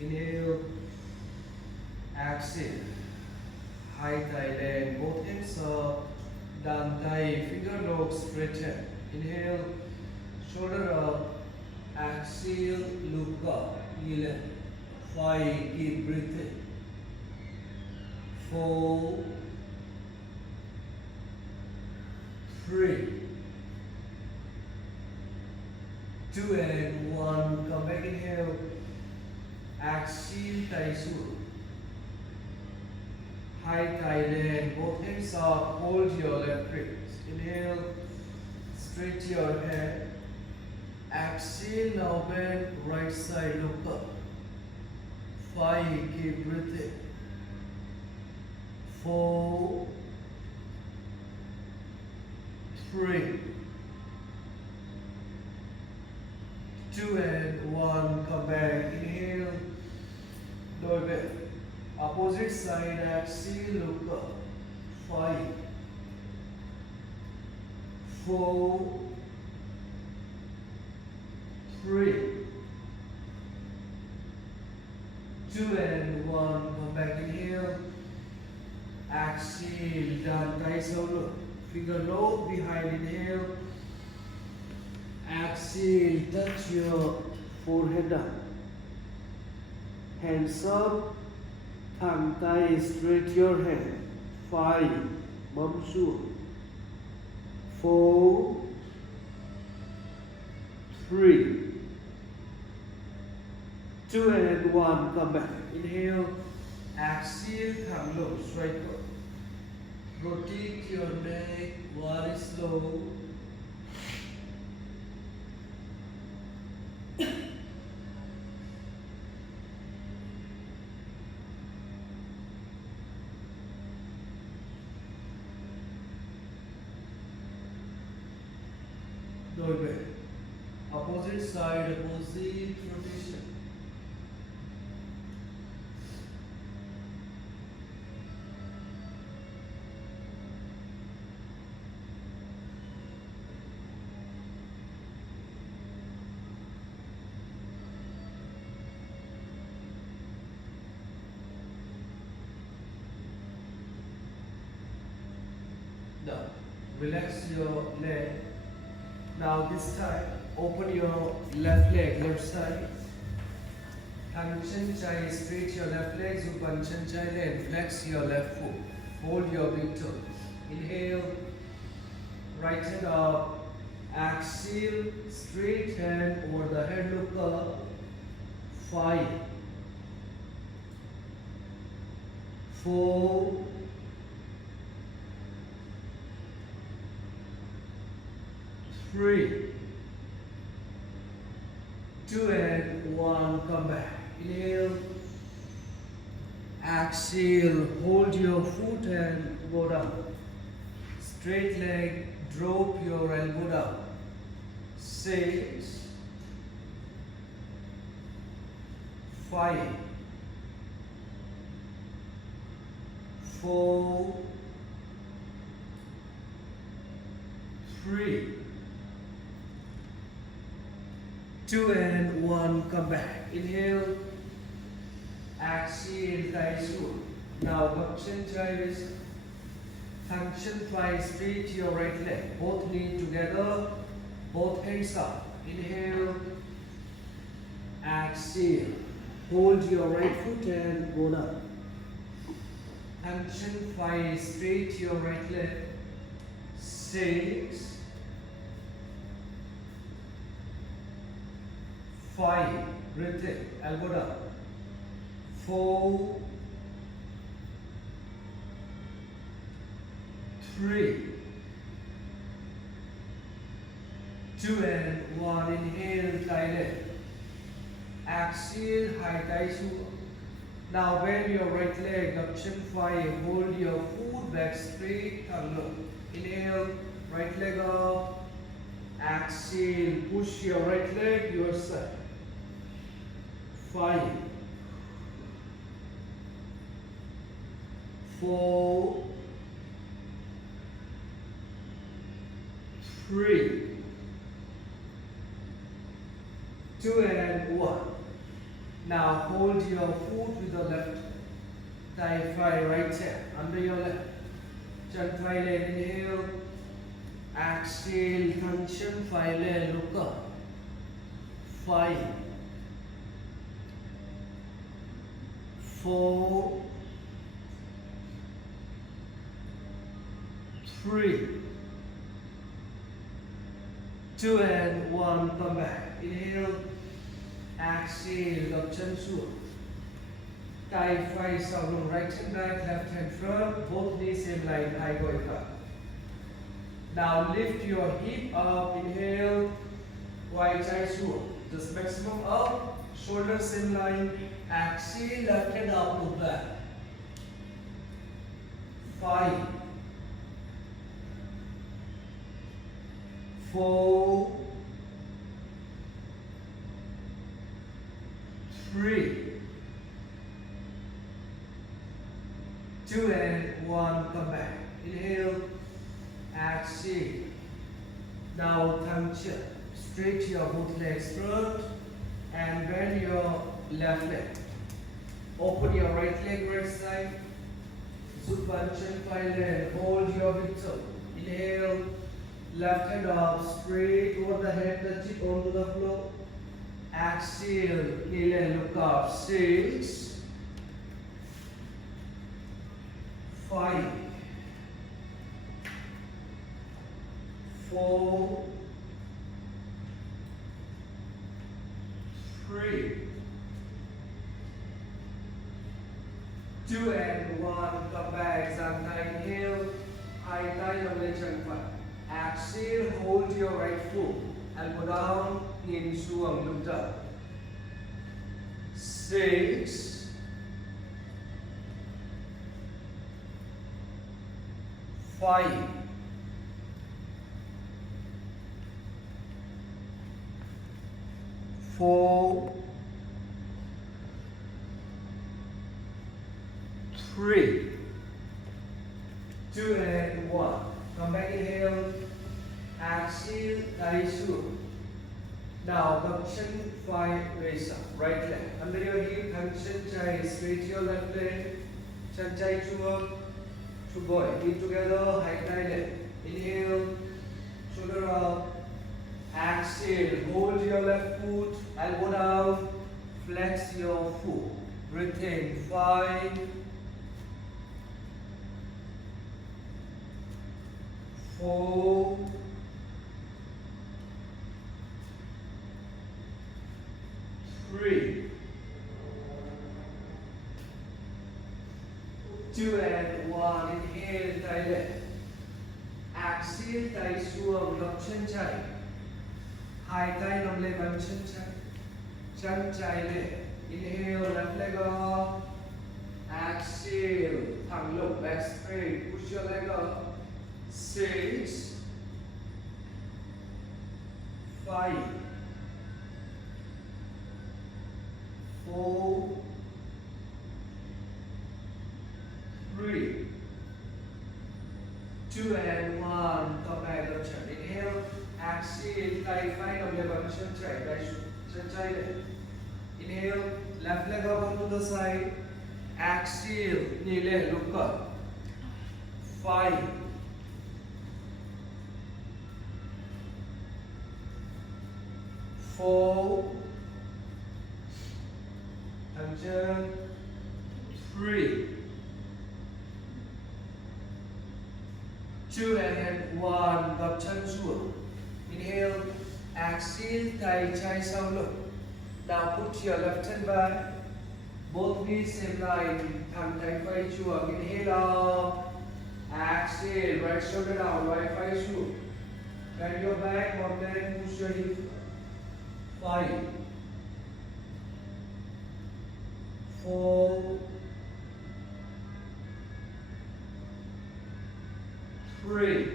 Inhale, exhale. High thigh length, both hands up. Down thigh, finger lock straighten. Inhale, shoulder up. Exhale, look up. 11, 5, keep breathing. 4, 3, 2 and 1. Come back, inhale. Exhale, thigh sur. High thigh length, both hands up. Hold your left wrist. Inhale, straight your head. Exhale, now bend right side, look up. 5, keep breathing. 4, 3, 2 and 1. Come back. Inhale, lower back. Opposite side, exhale, look up. 5, 4, 3, 2 and 1. Come back. Inhale. Exhale. Down thigh shoulder. Finger low behind. Inhale. Exhale. Touch your forehead down. Hands up. Thumb thigh. Straight your hand. 5. Bum sur. 4, 3, 2 and 1. Come back. Inhale. Exhale. Thumb low. Straight up. Rotate your neck. Very slow. Lower back. Opposite side, opposite rotation. Now, relax your leg. Now this time, open your left leg, left side. Tension chai, straight your left leg, Supanshan chai, and flex your left foot. Hold your big toe. Inhale, right hand up. Exhale, straight hand over the head, look up. 5, 4, 3, 2 and 1. Come back. Inhale. Exhale. Hold your foot and go down. Straight leg. Drop your elbow down. 6, 5, 4, 3, 2 and 1. Come back. Inhale. Exhale. Thigh sur. Now Bhakshan Charis. Function twice. Straight your right leg. Both knees together. Both hands up. Inhale. Exhale. Hold your right foot and go down. Function 5. Straight your right leg. 6, 5. Breathe in. Elbow down. 4, 3, 2 and 1. Inhale, thigh leg. Exhale, high thigh sur. Now bend your right leg, option 5. Hold your foot back straight, thumb low. Inhale, right leg up. Exhale, push your right leg your side. 5, 4, 3, 2 and 1. Now hold your foot with the left thigh fly, right hand under your left. Chân phai lên, inhale. Exhale, thẳng chân phai lên, look up. 5, 4, 3, 2 and 1, come back. Inhale, exhale, gập chân xuống. Tay phải sau lưng, right hand back, left hand front, both knees same line, high going up. Now lift your hip up, inhale, right eye xuống. Just maximum up, shoulders same line, exhale, left hand up, look back. 5, 4, 3, 2 and 1, come back. Inhale, exhale. Now thẳng chân, straight your both legs front and bend your left leg. Open your right leg, right side. Rút bàn chân phải lên, hold your big toe. Inhale, left hand up, straight over the head, touch it onto the floor. Exhale, knee and look up. 6, 5, 4, 3, 2 and 1. Come back. Inhale. High thigh on the chân phải. Exhale. Hold your right foot. Elbow down. Knee xuống. Look up. 6, 5, 4, 3, 2 and 1. Come back, inhale. Exhale, tay xuống. Now gập chân phải raise up, right leg under your hip, thẳng chân trái, straight your left leg, chân trái to boy, feet together, high thigh leg. Inhale, shoulder up. Exhale, hold your left foot, elbow down, flex your foot. Retain. 5, 4, 3, 2 and 1. Inhale, thigh leg. Exhale, tay xuống, gập chân trái. Hai tay nằm lên bàn chân trái. Chân trái lên. Inhale, left leg up. Exhale, thẳng lưng, back straight. Push your leg up. 6, 5, 4, 3, 2 and 1. Come back, gập chân. Inhale. Exhale, tay phải nằm lên bàn chân trái, chân trái lên. Inhale, left leg up onto the side. Exhale, knee lên, look up. 5, 4, thẳng chân. 3, 2 and 1. Gập chân xuống. Inhale, exhale, tay trái sau lưng. Now put your left hand back, both knees same line, thẳng tay phải xuống. Inhale up, exhale, right shoulder down, right thigh xuống. Bend your back, one leg, push your hip. 5, 4, 3,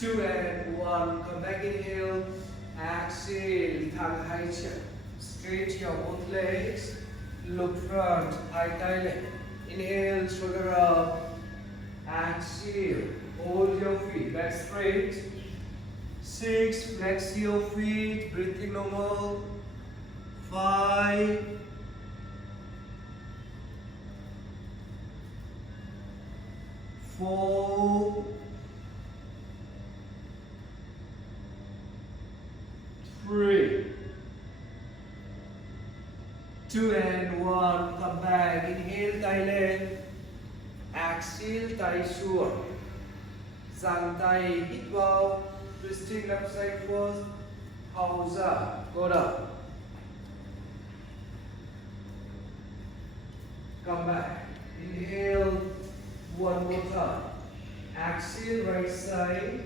2 and 1. Come back, inhale. Exhale, thẳng hai chân. Straight your both legs. Look front, high thigh leg. Inhale, shoulder up. Exhale, hold your feet back straight. 6, flex your feet, breathing normal. 5, 4, 3, 2 and 1. Come back. Inhale, thigh length. Exhale, thigh short. Giang tay, hít vào. Twisting left side first. Pause up. Go down. Come back. Inhale. One more time. Exhale, right side.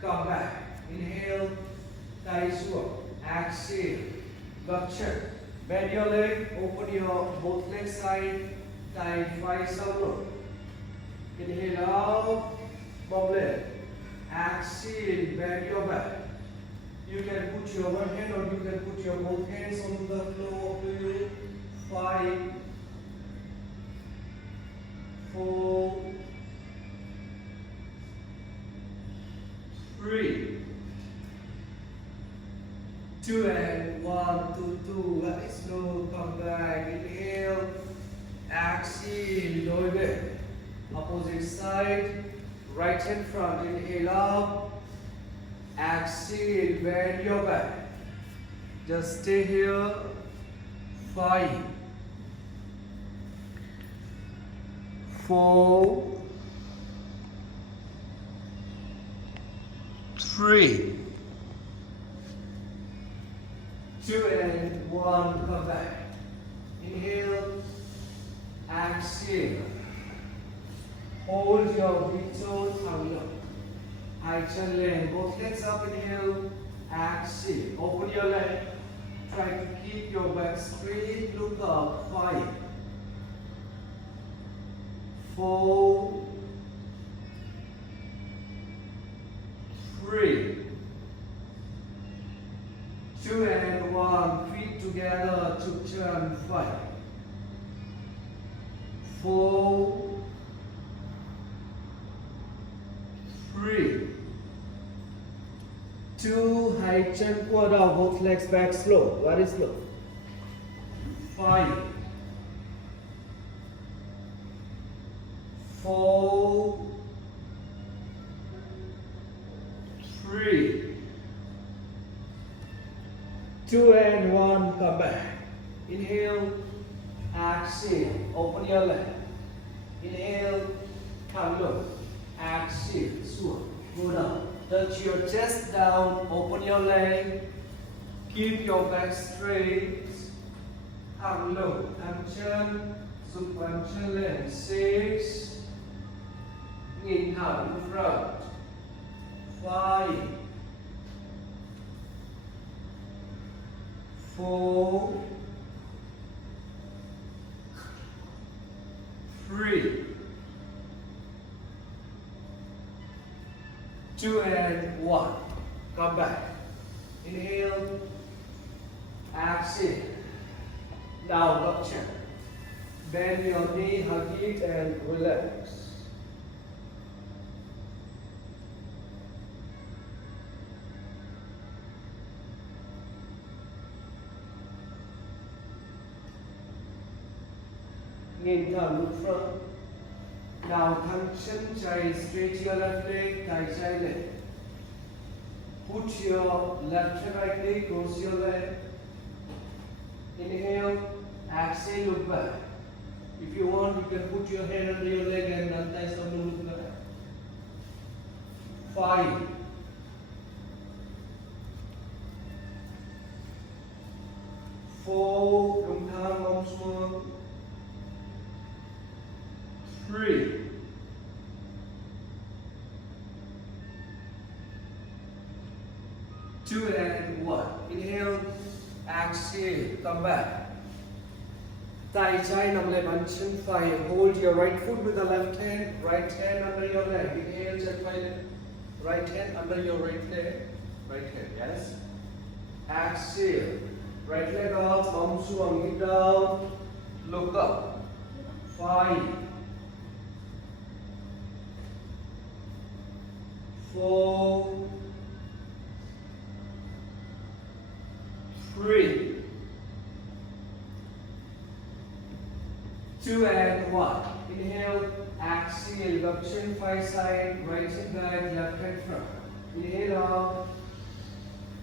Come back. Inhale. Thigh short. Exhale. Gotcha. Bend your leg. Open your both leg side. Thigh face downward. Inhale out. Bob leg. Exhale. Bend your back. You can put your one hand or you can put your both hands on the floor. Up to you. 5, 4, 3, 2 and 1, 2, 2. Let it slow. Come back. Inhale. Exhale. Lower back. Opposite side. Right hand front. Inhale up. Exhale. Bend your back. Just stay here. 5, 4, 3, 2 and 1. Come back. Inhale. Exhale. Hold your big toe, tongue up. High chin length. Both legs up. Inhale. Exhale. Open your leg. Try to keep your back straight. Look up. 5, 4, 3, 2 and 1. Feet together to turn. 5, 4, 3, 2. High chin forward down. Both legs back slow. Very slow. 5, 4, 3, 2 and 1. Come back. Inhale. Exhale. Open your leg. Inhale. Come low. Exhale. Sword. Go down. Touch your chest down. Open your leg. Keep your back straight. Come low. Come chin. Subvention length. 6. Nhìn thẳng in front. 5, 4, 3, 2 and 1. Come back. Inhale. Exhale. Now gotcha. Bend your knee, hug it and relax. Nhìn thẳng look front. Now thẳng chân trái, straight your left leg, thigh side leg. Put your left and right leg, cross your leg. Inhale, exhale, look back. If you want, you can put your hand under your leg and untie some look back. 5, 4, come down, arms one. 3, 2 and 1. Inhale, exhale, come back. Thigh Ajai nằm lên bàn chân phải. Hold your right foot with the left hand under your leg. Inhale, chân phải lên. Right hand under your right leg. Right hand, yes. Exhale. Right leg up, bum xuống, hip down. Look up. 5, 4, 3, 2 and 1. Inhale, exhale, gap chin, 5 side, right hand back, left hand front. Inhale out,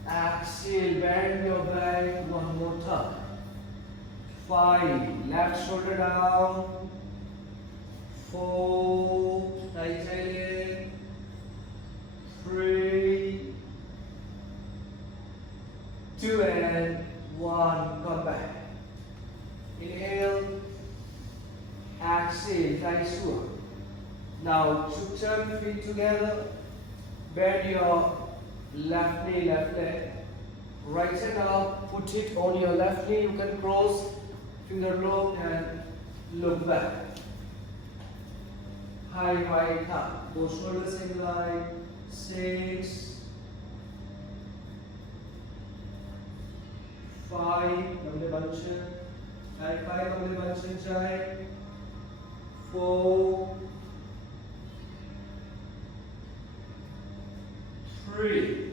exhale, bend your back, one more time. 5, left shoulder down. 4, right side leg. 3, 2 and 1, come back. Inhale, exhale, thigh swirl. Now turn feet together, bend your left knee, left leg. Right hand up, put it on your left knee. You can cross, finger lock and look back. High right up, both shoulders in line. 6, 5, lambde banchan. High 5, lambde banchan Ajay. 4, 3,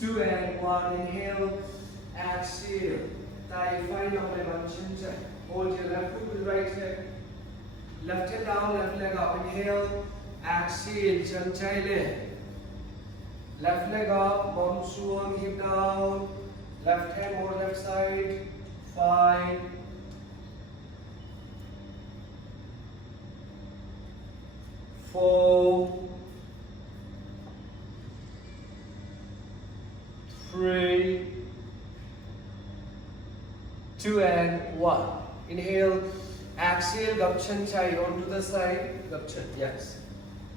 2 and 1. Inhale, exhale. Thigh 5, lambde banchan Ajay. Hold your left foot with right leg. Left hand down, left leg up. Inhale, exhale, chanchai leg. Left leg up, bottom swirl, hip down. Left hand more left side. 5, 4, 3, 2 and 1. Inhale, exhale, gapchan chai onto the side. Gapchan, yes.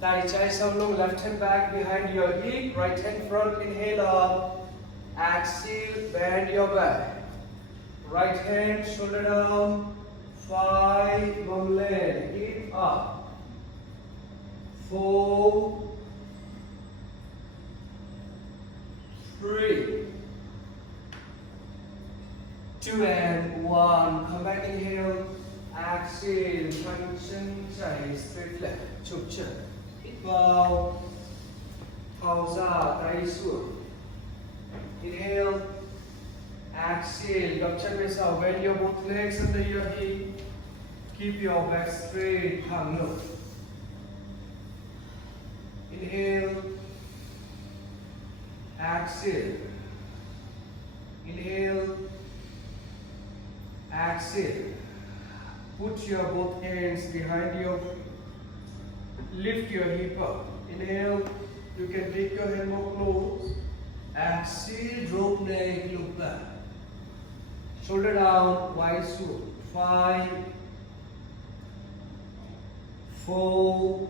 Tai chai samlong, left hand back behind your hip, right hand front. Inhale up, exhale, bend your back. Right hand, shoulder down. 5, bum leg, hip up. 4, 3, 2 and 1. Come back, inhale, exhale, function chai, straight leg, chụp chân. Hít vào, thao ra, tay xuống. Inhale, exhale, gập chân về sau, bend your both legs under your hip. Keep your back straight, thẳng lưng. Inhale, exhale. Inhale, exhale. Put your both hands behind you. Lift your hip up. Inhale, you can take your hand more close. Exhale, drop neck, look back. Shoulder down, wide swoop. 5, 4,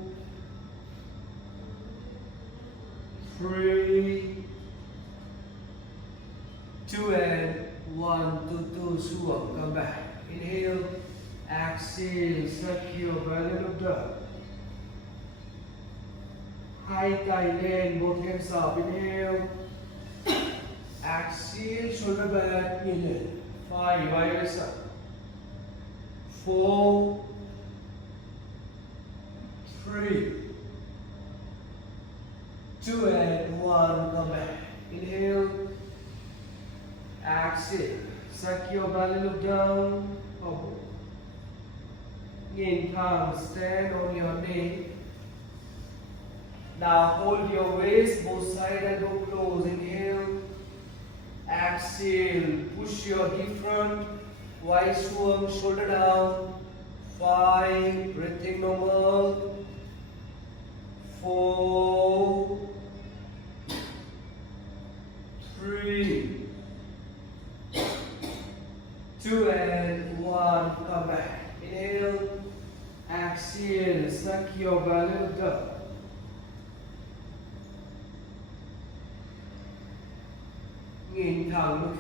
3, 2 and 1, 2, 2, swoop. Come back. Inhale, exhale, suck your belly, look down. High thigh length, both hands up. Inhale, exhale, shoulder back, inhale. 5, wide up. 4, 3, 2 and 1, come back. Inhale, exhale, suck your belly, look down. Upward. Nhìn thẳng, stand on your neck. Now hold your waist, both sides and go close. Inhale, exhale, push your hip front, wide swirl, shoulder down. 5, breathing normal. 4, 3, 2 and 1, come back. Inhale, exhale, suck your belly, look down. Nhìn thẳng